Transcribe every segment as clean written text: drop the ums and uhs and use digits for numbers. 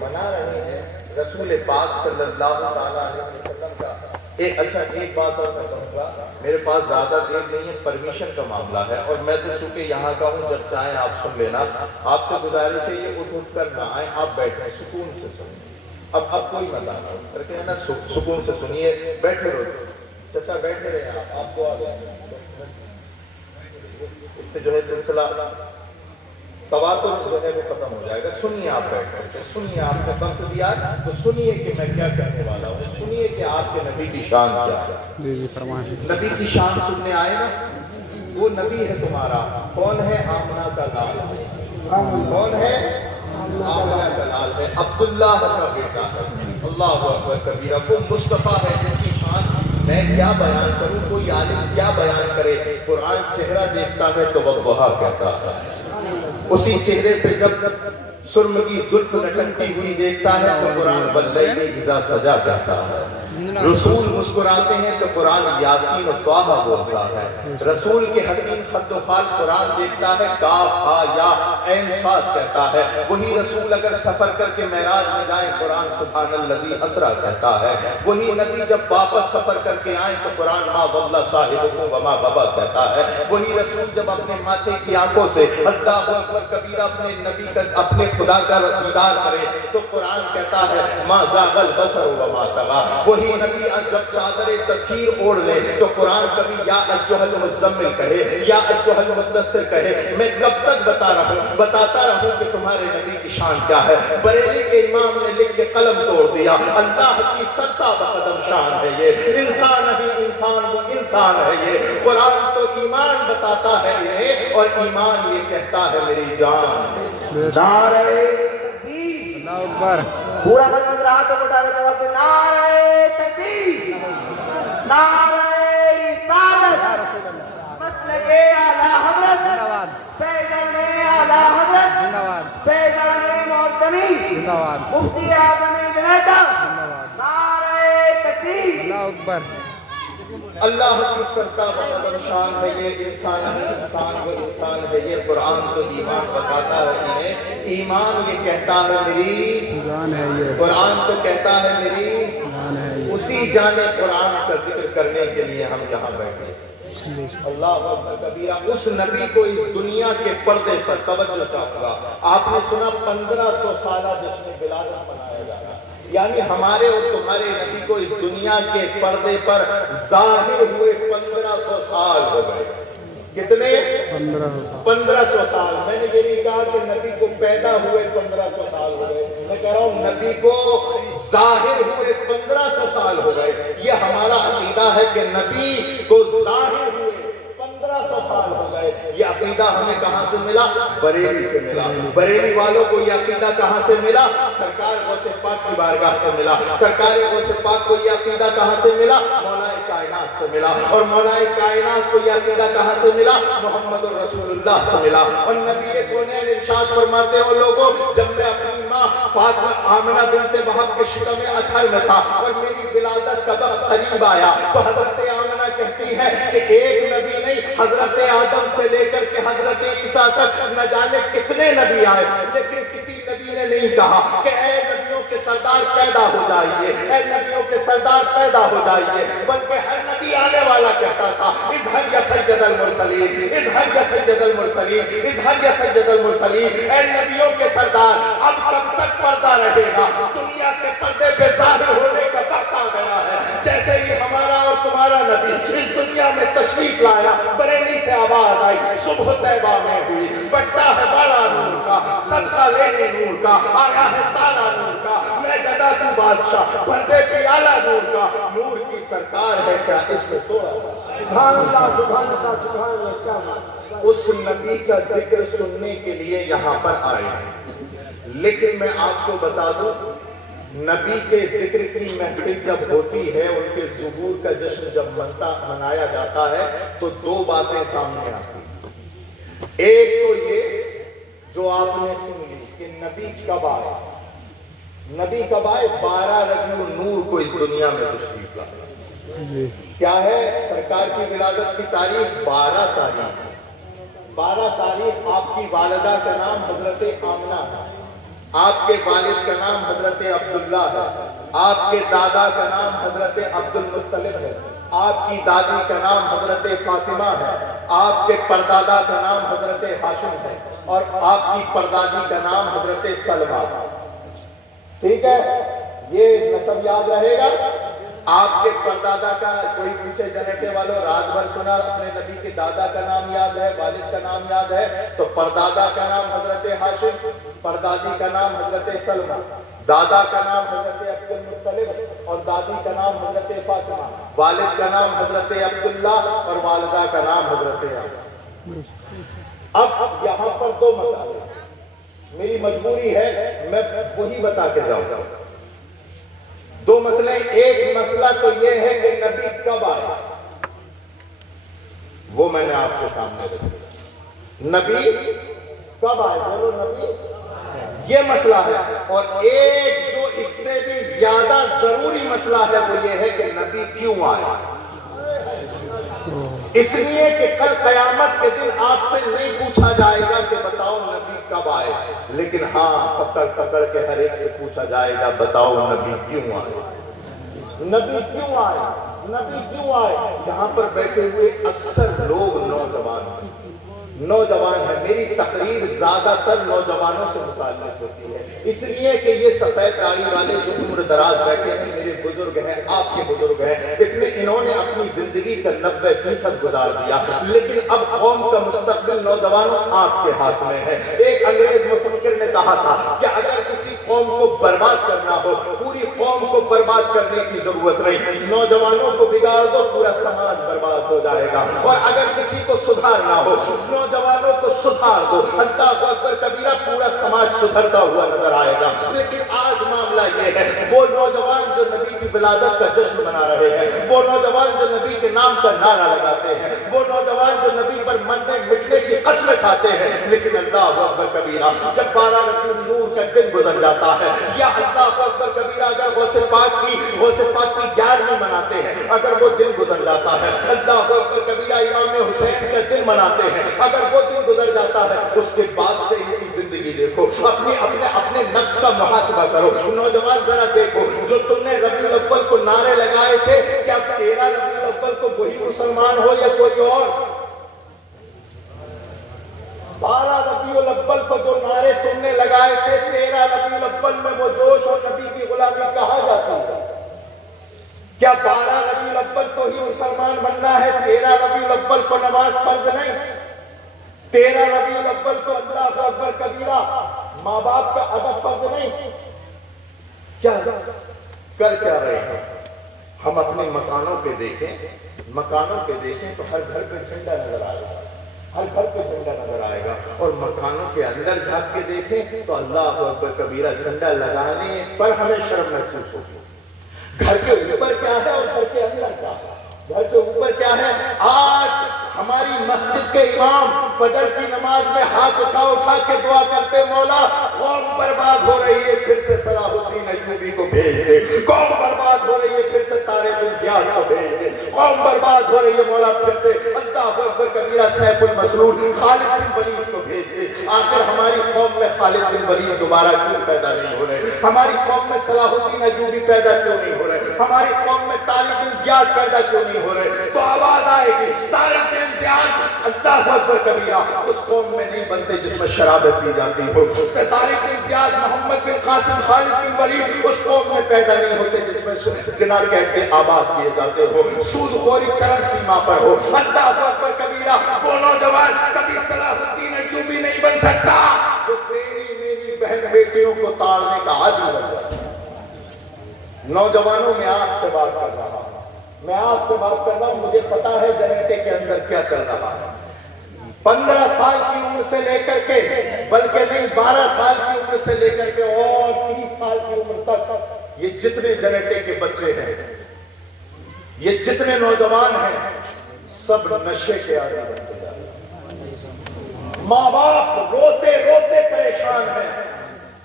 منا رہے ہیں رسول پاک صلی اللہ تعالیٰ علیہ وسلم کا۔ ایک بات اور میں کہوں گا، میرے پاس زیادہ دیر نہیں ہے، پرمیشن کا معاملہ ہے، اور میں تو چونکہ یہاں کا ہوں، جب چاہیں آپ سن لینا۔ آپ سے گزارش ہے یہ اٹھ کر نہ آئیں، آپ بیٹھیں سکون سے سنیں۔ اب کوئی مت آنا کر کے نا، سکون سے سنیے، بیٹھے رہو چچا، بیٹھے رہے آپ کو اس سے جو ہے سلسلہ تواتر جو ہے وہ ختم ہو جائے گا۔ سنیے آپ بیٹھ کر کے، سنیے، آپ نے وقت دیا تو سنیے کہ میں کیا کہنے والا ہوں، سنیے کہ آپ کے نبی کی شان کیا ہے۔ جی جی فرمائیں۔ نبی کی شان سننے آئے نا، وہ نبی ہے تمہارا، کون ہے؟ آمنہ کا لال۔ کون ہے؟ آمنہ کا لال ہے، عبداللہ کا بیٹا ہے۔ اللہ اکبر کبیرہ، وہ مصطفیٰ ہے جس کی شان میں کیا بیان کروں، کوئی عالم کیا بیان کرے۔ قرآن چہرہ دیکھتا ہے تو وضحا کہتا ہے، اسی چہرے پہ جب سرم کی زلف لٹکتی ہوئی دیکھتا ہے تو قرآن واللیل اذا سجا کہتا ہے۔ رسول مسکراتے ہیں تو قرآن یاسین و طٰہٰ بولتا ہے۔ رسول کے حسین خد و خال قرآن دیکھتا ہے، کاف ہا یا عین صاد کہتا ہے۔ وہی رسول اگر سفر کر کے معراج میں جائیں قرآن سبحان الذی اسریٰ کہتا ہے۔ وہی نبی جب واپس سفر کر کے آئیں تو قرآن ما ضل صاحبکم وما غویٰ کہتا ہے۔ وہی رسول جب اپنے ماتھے کی آنکھوں سے اللہ اکبر کبیرہ اپنے نبی کا، اپنے خدا کا دیدار کرے تو قرآن کہتا ہے ما زاغ البصر وما طغیٰ۔ وہی نبی جب چادر تطہیر اوڑھ لے تو قرآن کبھی یا ایھا المزمل کہے، یا ایھا المدثر کہے۔ میں کب تک بتاتا رہوں کہ تمہارے نبی کی شان کیا ہے؟ بریلی کے امام نے لکھ کے قلم توڑ دیا، اللہ کی ستا بقدم شان ہے یہ، انسان ہی انسان وہ انسان ہے یہ۔ قرآن تو ایمان بتاتا ہے انہیں، اور ایمان یہ کہتا ہے میری جان۔ نعرہ تکبیر، اللہ اکبر۔ پورا مطلب رہا تو اٹھا رہے جواب میں، نعرہ تکبیر، نعرہ رسالت، مسلک اعلیٰ حضرت، زندہ باد، پیغام اعلیٰ حضرت، زندہ باد، پیغام معظمی، زندہ باد، مفتی اعظم جنیدہ، زندہ باد۔ نعرہ تکبیر۔ اللہ اکبر۔ اللہ کی سرتا بقدم شان ہے یہ، انسان ہے انسان وہ انسان ہے یہ۔ قرآن تو ایمان بتاتا ہے انہیں، ایمان یہ کہتا ہے میری جان ہے یہ، قرآن تو کہتا ہے میری جان ہے یہ۔ اسی جانے قرآن کا ذکر کرنے کے لیے ہم یہاں بیٹھے۔ اللہ اکبر کبیرہ، اس نبی کو اس دنیا کے پردے پر توجہ چاہوں گا۔ آپ نے سنا 1500 سالہ جشن ولادت منایا جا رہا ہے، یعنی ہمارے اور تمہارے نبی کو اس دنیا کے پردے پر ظاہر ہوئے 1500 سال ہو گئے۔ کتنے؟ 1500 سال۔ میں نے یہ نہیں کہا کہ نبی کو پیدا ہوئے 1500 سال ہو گئے، میں کہہ رہا ہوں نبی کو ظاہر ہوئے 1500 سال ہو گئے۔ یہ ہمارا عقیدہ ہے کہ نبی کو ظاہر ہوئے 1500 سال ہو گئے۔ یہ عقیدہ ہمیں کہاں سے ملا؟ بریلی سے ملا۔ بریلی والوں کو یہ عقیدہ کہاں سے ملا؟ سرکار غوث پاک کی بارگاہ سے ملا۔ سرکار غوث پاک کو یہ عقیدہ کہاں سے ملا؟ مولا کائنات سے ملا۔ اور مولا کائنات کو یہ عقیدہ کہاں سے ملا؟ محمد رسول اللہ سے ملا۔ اور نبی کونین ارشاد فرماتے ہیں لوگوں، جب میں اپنی ماں فاطمہ آمنہ بنت وہب کے شکم اطہر میں تھا اور میری ولادت کا وقت قریب آیا تو حضرت آمنہ کہتی ہے کہ ایک نبی نہیں، حضرت آدم سے لے کر کے حضرت عیسیٰ تک نہ جانے کتنے نبی آئے، لیکن کسی نبی نے نہیں کہا کہ اے نبیوں کے سردار پیدا ہو جائیے، اے نبیوں کے سردار پیدا ہو جائیے، بلکہ ہر نبی آنے والا کہتا تھا اظہر یا سید المرسلین، اظہر یا سید المرسلین، اظہر یا سید المرسلین۔ اے نبیوں کے سردار، اب کب تک پردہ رہے گا؟ دنیا کے پردے پہ ظاہر ہونے کا وقت آ گیا ہے۔ جیسے ہی ہمارا اور تمہارا نبی اس دنیا میں تشریف لایا، بریلی سے آواز آئی، صبح طیبہ میں ہوئی، بٹا ہے بڑا نور کا، صدقہ لینے نور کا، آیا ہے تالا نور کا، میں گدا تو بادشاہ، پردے پیالہ نور کا، نور کی سرکار ہے کیا اس میں توڑا؟ سبحان اللہ سبحان اللہ سبحان اللہ، کیا بات! اس نبی کا ذکر سننے کے لیے یہاں پر آئے ہیں، لیکن میں آپ کو بتا دوں نبی کے ذکر کی محفل جب ہوتی ہے، ان کے ظہور کا جشن جب منایا جاتا ہے تو دو باتیں سامنے آتی ہیں۔ ایک تو یہ جو آپ نے سن لی کہ نبی کب آئے، نبی کب آئے؟ 12 ربیع النور کو اس دنیا میں تشریف لائے۔ کیا ہے سرکار کی ولادت کی تاریخ؟ 12 تاریخ۔ 12 تاریخ آپ کی والدہ کا نام حضرت آمنہ ہے، آپ کے والد کا نام حضرت عبداللہ ہے، آپ کے دادا کا نام حضرت عبد المطلب ہے، آپ کی دادی کا نام حضرت فاطمہ ہے، آپ کے پردادا کا نام حضرت ہاشم ہے، اور آپ کی پردادی کا نام حضرت سلمہ ہے۔ ٹھیک ہے، یہ نسب یاد رہے گا۔ آپ کے پردادا کا کوئی پوچھے جنریٹے والوں رات بھر سنا اپنے نبی کے دادا کا نام یاد ہے، والد کا نام یاد ہے، تو پردادا کا نام حضرت ہاشم، پردادی کا نام حضرت سلمہ، دادا کا نام حضرت عبد المطلب اور دادی کا نام حضرت فاطمہ، والد کا نام حضرت عبداللہ اور والدہ کا نام حضرت عامر۔ اب یہاں پر دو مسئلے، میری مجبوری ہے میں وہی بتا کے جاؤں۔ دو مسئلے، ایک مسئلہ تو یہ ہے کہ نبی کب آیا، وہ میں نے آپ کے سامنے رکھا۔ نبی کب آئے، بولو نبی، یہ مسئلہ ہے۔ اور ایک جو اس سے بھی زیادہ ضروری مسئلہ ہے وہ یہ ہے کہ نبی کیوں آیا۔ اس لیے کہ کل قیامت کے دن آپ سے نہیں پوچھا جائے گا کہ بتاؤ نبی کب آئے، لیکن ہاں پکڑ پکڑ کے ہر ایک سے پوچھا جائے گا بتاؤ نبی کیوں آئے، نبی کیوں آئے، نبی کیوں آئے۔ یہاں پر بیٹھے ہوئے اکثر لوگ نوجوان ہیں، میری تقریر زیادہ تر نوجوانوں سے متعلق ہوتی ہے، اس لیے کہ یہ سفید داڑھی والے جو عمر دراز بیٹھے ہیں میرے بزرگ ہیں، آپ کے بزرگ ہیں، انہوں نے اپنی زندگی کا 90% گزار دیا، لیکن اب قوم کا مستقبل نوجوانوں آپ کے ہاتھ میں ہے۔ ایک انگریز مفکر نے کہا تھا کہ اگر کسی قوم کو برباد کرنا ہو، پوری قوم کو برباد کرنے کی ضرورت نہیں، نوجوانوں کو بگاڑ دو پورا سماج برباد ہو جائے گا، اور اگر کسی کو سدھارنا ہو نوجوانوں کو سدھار دو، اللہ اکبر کبیرہ، پورا سماج سدھرتا ہوا نظر آئے گا۔ لیکن آج معاملہ یہ ہے، وہ نوجوان جو نبی کی ولادت کا جشن منا رہے ہیں، وہ نوجوان جو نبی کے نام کا نعرہ لگاتے ہیں، وہ نوجوان جو نبی پر مرنے مٹنے کی قسمیں کھاتے ہیں، لیکن اللہ اکبر کبیرہ جب 12 ربیع النور کا دن گزر جاتا ہے، یا اللہ اکبر کبیرہ اگر غوث پاک کی 11ویں مناتے ہیں، اگر وہ دن گزر جاتا ہے، اللہ اکبر کبیرہ امام حسین کا دن مناتے ہیں، اگر وہ دن گزر جاتا ہے، اس کے بعد سے ان کی زندگی دیکھو، اپنے نفس کا محاسبہ کرو۔ نوجوان ذرا دیکھو، جو تم نے ربیع الاول کو نعرے لگائے تھے، کیا 13 ربیع الاول کو وہی مسلمان ہو یا کوئی اور؟ 12 ربیع الاول کو جو نعرے تم نے لگائے تھے، 13 ربیع الاول میں وہ جوش اور نبی کی غلامی کہاں جاتی ہے؟ کیا 12 ربیع الاول کو ہی مسلمان بننا ہے، 13 ربیع الاول کو نماز فرض نہیں، 13 ربیع الاول کو اللہ اکبر کبیرہ ماں باپ کا ادب فرض نہیں؟ کیا کر کیا رہے ہیں؟ ہم اپنے مکانوں پہ دیکھیں تو ہر گھر پہ جھنڈا نظر آئے گا، ہر گھر پہ جھنڈا نظر آئے گا، اور مکانوں کے اندر جھانک کے دیکھیں تو اللہ اکبر کبیرہ جھنڈا لگانے پر ہمیں شرم محسوس ہوگی۔ گھر کے اوپر کیا ہے اور گھر کے اندر کیا ہے؟ گھر کے اوپر کیا ہے؟ آج ہماری مسجد کے امام فجر کی نماز میں ہاتھ اٹھا کے دعا کرتے، مولا قوم برباد ہو رہی ہے، پھر سے صلاح الدین ایوبی کو بھیج دے، قوم برباد ہو رہی ہے، پھر سے طارق بن زیاد کو بھیج دے، قوم برباد ہو رہی ہے، مولا پھر سے اللہ اکبر کبیرہ سیف المسلول خالد بن ولید کو بھیج دے۔ آخر ہماری قوم میں خالد بن ولید دوبارہ کیوں پیدا نہیں ہو رہے؟ ہماری قوم میں صلاح الدین ایوبی پیدا کیوں نہیں ہو رہے؟ ہماری قوم میں طارق بن زیاد پیدا کیوں نہیں ہو رہے؟ تو آواز آئے گی، طارق بن زیاد اللہ اکبر کبیرہ اس قوم میں نہیں بنتے جس میں شرابیں پی جاتی ہو، طارق بن زیاد محمد بن قاسم خالد بن ولید اس قوم میں پیدا نہیں ہوتے جس میں زنا کے اڈے آباد کیے جاتے ہو، سود خوری چرم سیما پر ہو۔ اللہ اکبر کبیرہ وہ نوجوان کبھی صلاح الدین ایوبی نہیں بن سکتا جو تیری میری بہن بیٹیوں کو تاڑنے کا عادی بن جائے۔ نوجوانوں میں آپ سے بات کر رہا ہوں، مجھے پتا ہے جنریٹے کے اندر کیا چل رہا ہے۔ 15 سال کی عمر سے لے کر کے، بلکہ نہیں 12 سال کی عمر سے لے کر کے اور 30 سال کی عمر تک یہ جتنے جنریٹے کے بچے ہیں، یہ جتنے نوجوان ہیں، سب نشے کے عادی بنتے جا رہے ہیں۔ ماں باپ روتے روتے پریشان ہیں۔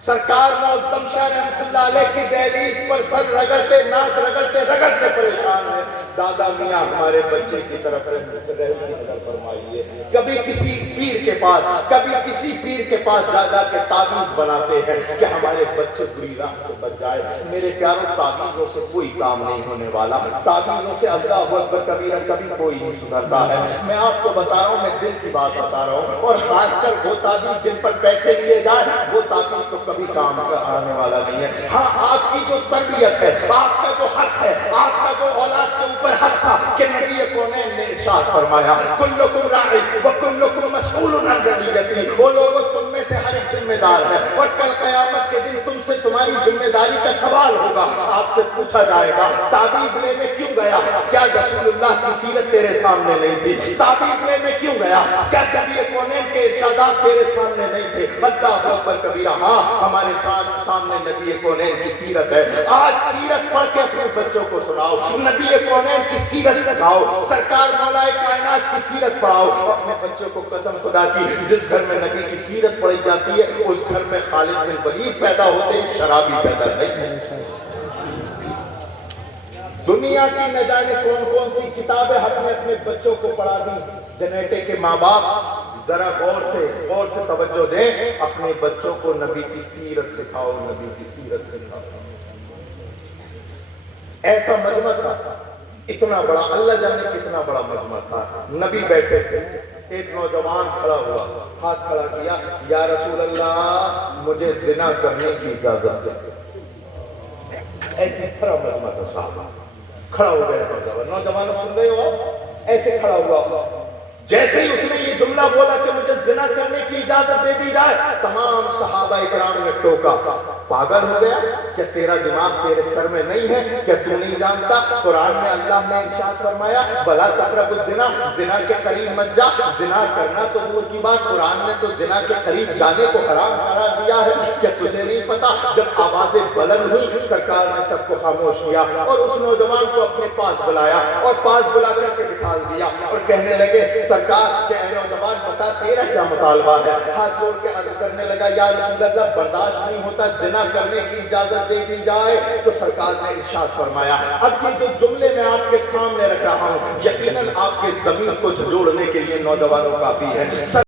سرکار معظم شاہ رحمۃ اللہ علیہ کی دہلیز پر سر رگڑتے، ناک رگڑتے پریشان ہے۔ دادا میاں ہمارے بچے کی طرف رحم کی نظر فرمائیے. کبھی کسی پیر کے پاس دادا کے تعویذ بناتے ہیں کہ ہمارے بچے بری راہ سے بچ جائے. میرے پیاروں تعویذوں سے کوئی کام نہیں ہونے والا. تعویذوں سے اللہ اکبر کبیرہ کبھی کوئی نہیں سدھرتا ہے. میں آپ کو بتا رہا ہوں, میں دل کی بات بتا رہا ہوں, اور خاص کر وہ تعویذ جن پر پیسے لیے جائیں وہ تعویذ تو کبھی کام آنے والا نہیں ہے. ہاں, آپ کی جو تربیت ہے, آپ کا جو حق ہے, آپ کا جو اولاد کے اوپر حق تھا کہ نبی کونین نے ارشاد فرمایا کلکم راعی وکلکم مسئول عن رعیتہ, وہ لوگ تم میں سے ہر ایک ذمہ دار ہے اور کل قیامت کے دن تم سے تمہاری ذمہ داری کا سوال ہوگا. آپ سے پوچھا جائے گا تعویذ لینے کیوں گیا؟ کیا رسول اللہ کی سیرت تیرے سامنے نہیں تھی؟ تعویذ لینے کیوں گیا؟ کیا نبی کونین کے ارشادات تیرے سامنے نہیں تھے؟ اللہ اکبر کبیرہ, ہاں ہمارے سامنے نبی کونین کی سیرت ہے. آج سیرت پڑھ کے اپنے بچوں کو سناؤ, نبی کونین کی سیرت دکھاؤ, سرکار مولا کائنات کی سیرت پڑھاؤ. اپنے بچوں کو قسم خدا کی, جس گھر میں نبی کی سیرت پڑھی جاتی ہے اس گھر میں خالد بن ولید پیدا ہوتے ہیں, شرابی پیدا نہیں ہوتے. دنیا کی نہ جانے کون کون سی کتابیں ہم نے اپنے بچوں کو پڑھا دی. جنیٹے کے ماں باپ ذرا غور سے توجہ دیں, اپنے بچوں کو نبی کی سیرت سکھاؤ, نبی کی سیرت سکھاؤ. ایسا مجمع تھا, اتنا بڑا, اللہ جانے کتنا بڑا مجمع تھا. نبی بیٹھے تھے, ایک نوجوان کھڑا ہوا, ہاتھ کھڑا کیا, یا رسول اللہ مجھے زنا کرنے کی اجازت دے. ایسے کھڑا مجمع تھا, صحابہ کھڑا ہو گیا. نوجوان سن رہے ہو, ایسے کھڑا ہوا. جیسے ہی اس نے یہ جملہ بولا کہ مجھے زنا کرنے کی اجازت دے دی جائے, تمام صحابہ اکرام نے ٹوکا, پاگل ہو گیا کیا؟ تیرا دماغ تیرے سر میں نہیں ہے کیا؟ تو نہیں جانتا قرآن میں اللہ نے ارشاد فرمایا بلا تقربوا الزنا, زنا کے قریب مت جا. زنا کرنا تو دور کی بات, قرآن نے تو زنا کے قریب جانے کو حرام قرار دیا ہے. کیا تجھے نہیں پتا؟ جب آوازیں بلند ہوئی سرکار نے سب کو خاموش کیا اور اس نوجوان کو اپنے پاس بلایا اور پاس بلا کر کے بٹھا دیا اور کہنے لگے سرکار کہ اے نوجوان بتا تیرا کیا مطالبہ ہے؟ ہاتھ جوڑ کے عرض کرنے لگا یا رسول اللہ برداشت نہیں ہوتا, زنا کرنے کی اجازت دے دی جائے. تو سرکار نے ارشاد فرمایا اب یہ جو جملے میں آپ کے سامنے رکھ رہا ہوں یقیناً آپ کے ضمیر کو جھنجھوڑنے کے لیے نوجوانوں کافی ہے.